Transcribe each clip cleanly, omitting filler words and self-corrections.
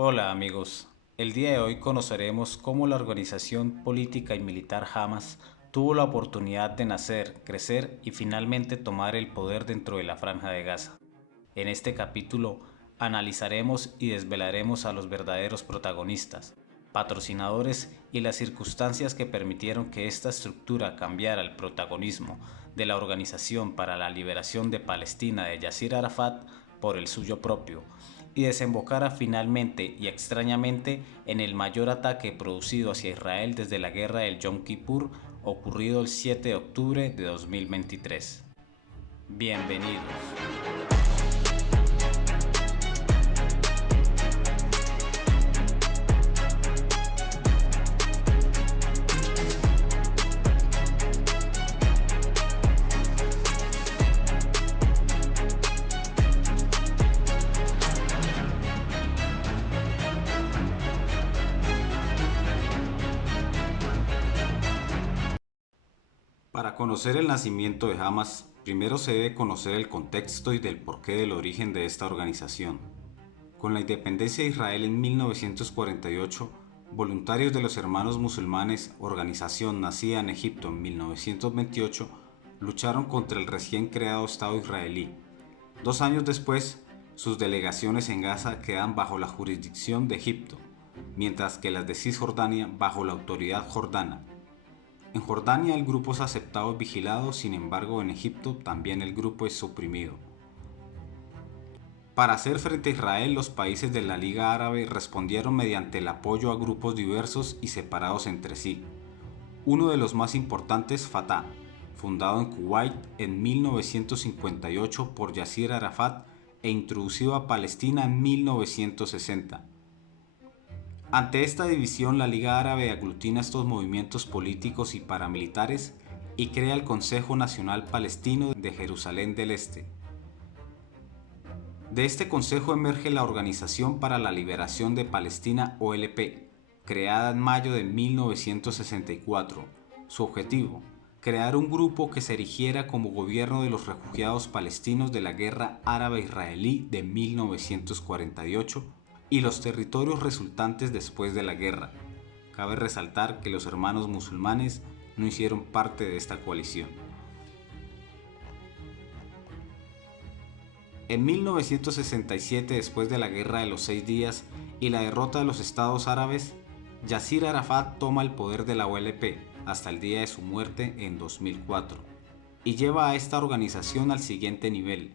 Hola amigos, el día de hoy conoceremos cómo la organización política y militar Hamas tuvo la oportunidad de nacer, crecer y finalmente tomar el poder dentro de la Franja de Gaza. En este capítulo analizaremos y desvelaremos a los verdaderos protagonistas, patrocinadores y las circunstancias que permitieron que esta estructura cambiara el protagonismo de la Organización para la Liberación de Palestina de Yasir Arafat por el suyo propio y desembocara finalmente y extrañamente en el mayor ataque producido hacia Israel desde la guerra del Yom Kippur ocurrido el 7 de octubre de 2023. Bienvenidos. Para conocer el nacimiento de Hamas, primero se debe conocer el contexto y del porqué del origen de esta organización. Con la independencia de Israel en 1948, voluntarios de los Hermanos Musulmanes, organización nacida en Egipto en 1928, lucharon contra el recién creado Estado israelí. 2 años después, sus delegaciones en Gaza quedan bajo la jurisdicción de Egipto, mientras que las de Cisjordania bajo la autoridad jordana. En Jordania el grupo es aceptado y vigilado, sin embargo en Egipto también el grupo es suprimido. Para hacer frente a Israel, los países de la Liga Árabe respondieron mediante el apoyo a grupos diversos y separados entre sí. Uno de los más importantes, Fatah, fundado en Kuwait en 1958 por Yasir Arafat e introducido a Palestina en 1960. Ante esta división, la Liga Árabe aglutina estos movimientos políticos y paramilitares y crea el Consejo Nacional Palestino de Jerusalén del Este. De este consejo emerge la Organización para la Liberación de Palestina OLP, creada en mayo de 1964. Su objetivo, crear un grupo que se erigiera como gobierno de los refugiados palestinos de la Guerra Árabe-Israelí de 1948 y los territorios resultantes después de la guerra. Cabe resaltar que los hermanos musulmanes no hicieron parte de esta coalición. En 1967, después de la Guerra de los 6 días y la derrota de los Estados Árabes, Yasir Arafat toma el poder de la OLP hasta el día de su muerte en 2004 y lleva a esta organización al siguiente nivel.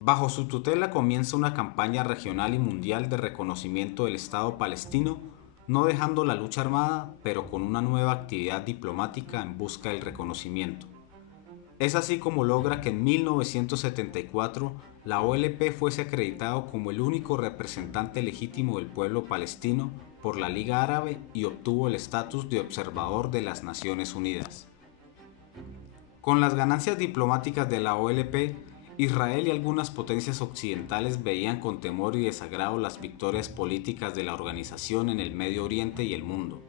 Bajo su tutela comienza una campaña regional y mundial de reconocimiento del Estado palestino, no dejando la lucha armada, pero con una nueva actividad diplomática en busca del reconocimiento. Es así como logra que en 1974 la OLP fuese acreditado como el único representante legítimo del pueblo palestino por la Liga Árabe y obtuvo el estatus de observador de las Naciones Unidas. Con las ganancias diplomáticas de la OLP, Israel y algunas potencias occidentales veían con temor y desagrado las victorias políticas de la organización en el Medio Oriente y el mundo,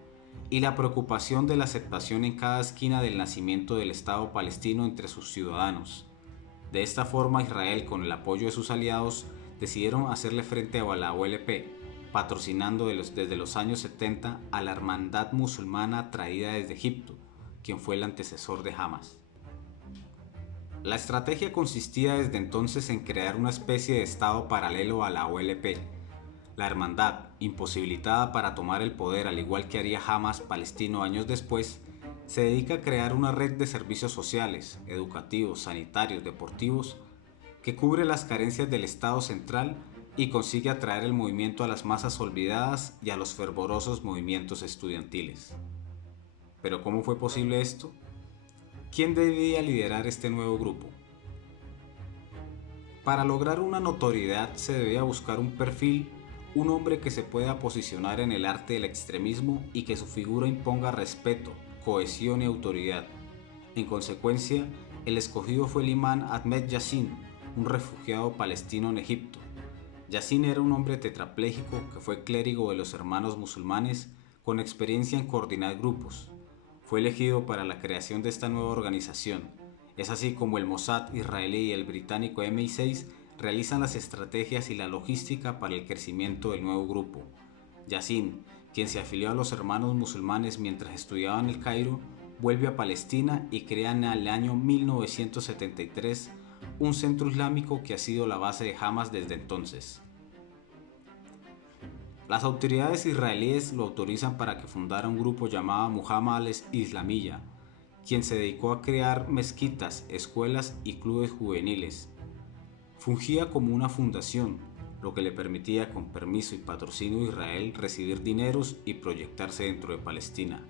y la preocupación de la aceptación en cada esquina del nacimiento del Estado palestino entre sus ciudadanos. De esta forma, Israel, con el apoyo de sus aliados, decidieron hacerle frente a la OLP, patrocinando desde los años 70 a la Hermandad Musulmana traída desde Egipto, quien fue el antecesor de Hamas. La estrategia consistía desde entonces en crear una especie de estado paralelo a la OLP. La hermandad, imposibilitada para tomar el poder al igual que haría Hamas palestino años después, se dedica a crear una red de servicios sociales, educativos, sanitarios, deportivos, que cubre las carencias del Estado central y consigue atraer el movimiento a las masas olvidadas y a los fervorosos movimientos estudiantiles. ¿Pero cómo fue posible esto? ¿Quién debía liderar este nuevo grupo? Para lograr una notoriedad se debía buscar un perfil, un hombre que se pueda posicionar en el arte del extremismo y que su figura imponga respeto, cohesión y autoridad. En consecuencia, el escogido fue el imán Ahmed Yassin, un refugiado palestino en Egipto. Yassin era un hombre tetrapléjico que fue clérigo de los Hermanos Musulmanes con experiencia en coordinar grupos. Fue elegido para la creación de esta nueva organización. Es así como el Mossad israelí y el británico MI6 realizan las estrategias y la logística para el crecimiento del nuevo grupo. Yassin, quien se afilió a los hermanos musulmanes mientras estudiaba en el Cairo, vuelve a Palestina y crea en el año 1973 un centro islámico que ha sido la base de Hamas desde entonces. Las autoridades israelíes lo autorizan para que fundara un grupo llamado Muhammad al-Islamiyya, quien se dedicó a crear mezquitas, escuelas y clubes juveniles. Fungía como una fundación, lo que le permitía con permiso y patrocinio de Israel recibir dineros y proyectarse dentro de Palestina.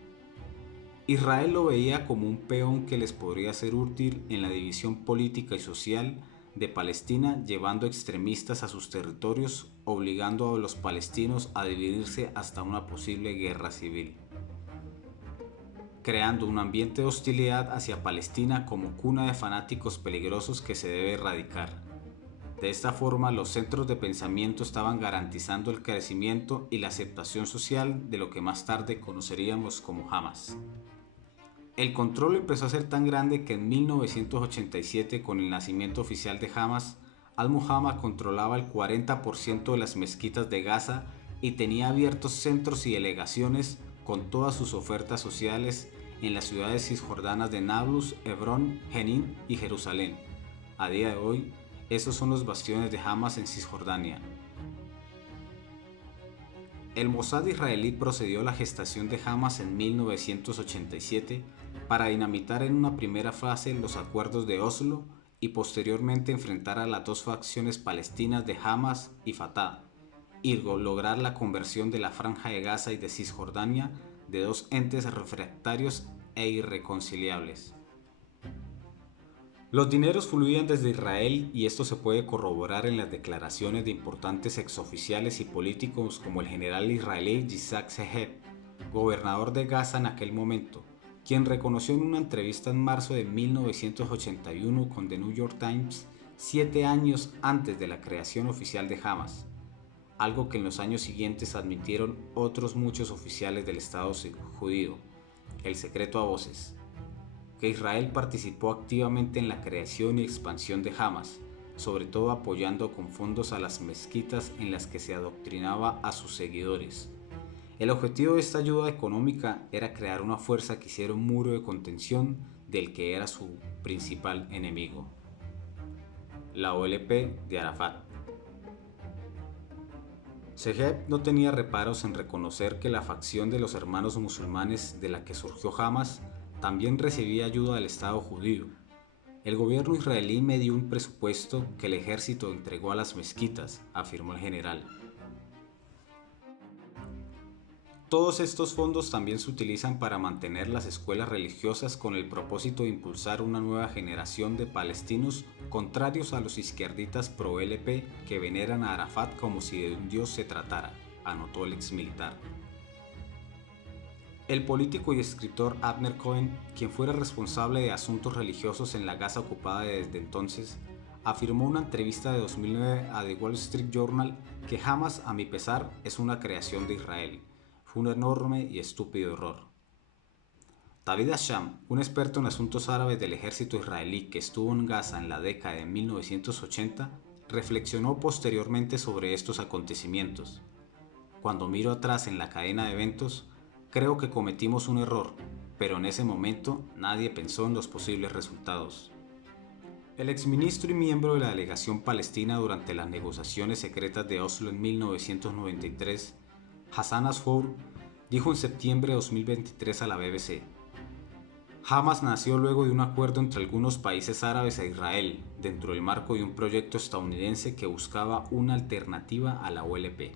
Israel lo veía como un peón que les podría ser útil en la división política y social de Palestina, llevando extremistas a sus territorios, obligando a los palestinos a dividirse hasta una posible guerra civil, creando un ambiente de hostilidad hacia Palestina como cuna de fanáticos peligrosos que se debe erradicar. De esta forma, los centros de pensamiento estaban garantizando el crecimiento y la aceptación social de lo que más tarde conoceríamos como Hamas. El control empezó a ser tan grande que en 1987, con el nacimiento oficial de Hamas, Al-Muhammad controlaba el 40% de las mezquitas de Gaza y tenía abiertos centros y delegaciones con todas sus ofertas sociales en las ciudades cisjordanas de Nablus, Hebrón, Jenin y Jerusalén. A día de hoy, esos son los bastiones de Hamas en Cisjordania. El Mossad israelí procedió a la gestación de Hamas en 1987 para dinamitar en una primera fase los acuerdos de Oslo y posteriormente enfrentar a las dos facciones palestinas de Hamas y Fatah y lograr la conversión de la Franja de Gaza y de Cisjordania de dos entes refractarios e irreconciliables. Los dineros fluían desde Israel y esto se puede corroborar en las declaraciones de importantes exoficiales y políticos como el general israelí Yitzhak Sheheb, gobernador de Gaza en aquel momento, quien reconoció en una entrevista en marzo de 1981 con The New York Times 7 años antes de la creación oficial de Hamas, algo que en los años siguientes admitieron otros muchos oficiales del Estado judío, el secreto a voces, que Israel participó activamente en la creación y expansión de Hamas, sobre todo apoyando con fondos a las mezquitas en las que se adoctrinaba a sus seguidores. El objetivo de esta ayuda económica era crear una fuerza que hiciera un muro de contención del que era su principal enemigo, la OLP de Arafat. Sheheb no tenía reparos en reconocer que la facción de los hermanos musulmanes de la que surgió Hamas también recibía ayuda del Estado judío. El gobierno israelí me dio un presupuesto que el ejército entregó a las mezquitas, afirmó el general. Todos estos fondos también se utilizan para mantener las escuelas religiosas con el propósito de impulsar una nueva generación de palestinos contrarios a los izquierdistas pro-LP que veneran a Arafat como si de un dios se tratara, anotó el exmilitar. El político y escritor Avner Cohen, quien fuera responsable de asuntos religiosos en la Gaza ocupada desde entonces, afirmó en una entrevista de 2009 a The Wall Street Journal que Hamas, a mi pesar, es una creación de Israel. Fue un enorme y estúpido error. David Hasham, un experto en asuntos árabes del ejército israelí que estuvo en Gaza en la década de 1980, reflexionó posteriormente sobre estos acontecimientos. Cuando miro atrás en la cadena de eventos, creo que cometimos un error, pero en ese momento nadie pensó en los posibles resultados. El exministro y miembro de la delegación palestina durante las negociaciones secretas de Oslo en 1993, Hassan Asfour, dijo en septiembre de 2023 a la BBC: Hamas nació luego de un acuerdo entre algunos países árabes e Israel, dentro del marco de un proyecto estadounidense que buscaba una alternativa a la OLP.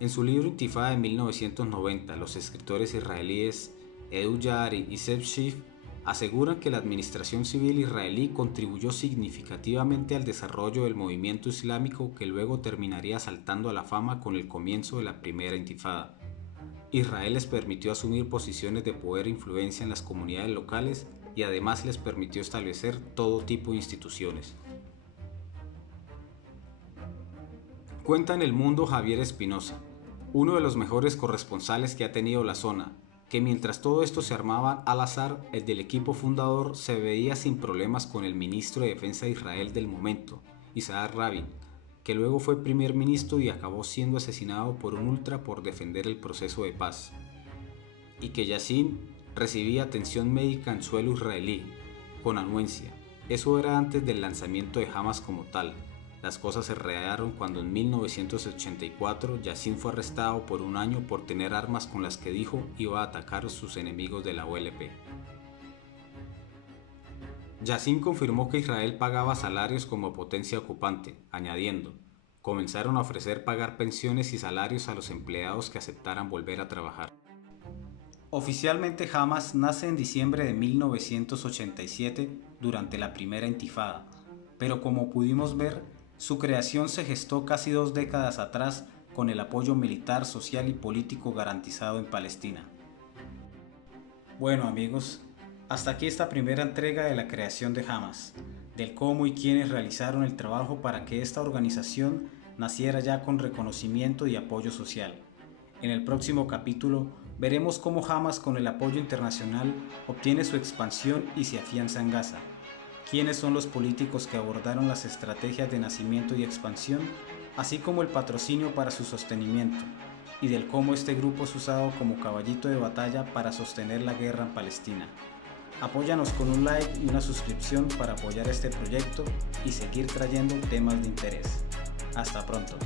En su libro Intifada de 1990, los escritores israelíes Edu Yaari y Zev Shif aseguran que la administración civil israelí contribuyó significativamente al desarrollo del movimiento islámico que luego terminaría saltando a la fama con el comienzo de la primera intifada. Israel les permitió asumir posiciones de poder e influencia en las comunidades locales y además les permitió establecer todo tipo de instituciones. Cuenta en El Mundo Javier Espinosa, uno de los mejores corresponsales que ha tenido la zona, que mientras todo esto se armaba al azar, el del equipo fundador se veía sin problemas con el ministro de Defensa de Israel del momento, Isaac Rabin, que luego fue primer ministro y acabó siendo asesinado por un ultra por defender el proceso de paz, y que Yassin recibía atención médica en suelo israelí, con anuencia. Eso era antes del lanzamiento de Hamas como tal. Las cosas se enredaron cuando en 1984 Yassin fue arrestado por un año por tener armas con las que dijo iba a atacar a sus enemigos de la OLP. Yassin confirmó que Israel pagaba salarios como potencia ocupante, añadiendo: comenzaron a ofrecer pagar pensiones y salarios a los empleados que aceptaran volver a trabajar. Oficialmente Hamas nace en diciembre de 1987 durante la primera intifada, pero como pudimos ver, su creación se gestó casi 2 décadas atrás con el apoyo militar, social y político garantizado en Palestina. Bueno amigos, hasta aquí esta primera entrega de la creación de Hamas, del cómo y quiénes realizaron el trabajo para que esta organización naciera ya con reconocimiento y apoyo social. En el próximo capítulo veremos cómo Hamas, con el apoyo internacional, obtiene su expansión y se afianza en Gaza. Quiénes son los políticos que abordaron las estrategias de nacimiento y expansión, así como el patrocinio para su sostenimiento, y del cómo este grupo es usado como caballito de batalla para sostener la guerra en Palestina. Apóyanos con un like y una suscripción para apoyar este proyecto y seguir trayendo temas de interés. Hasta pronto.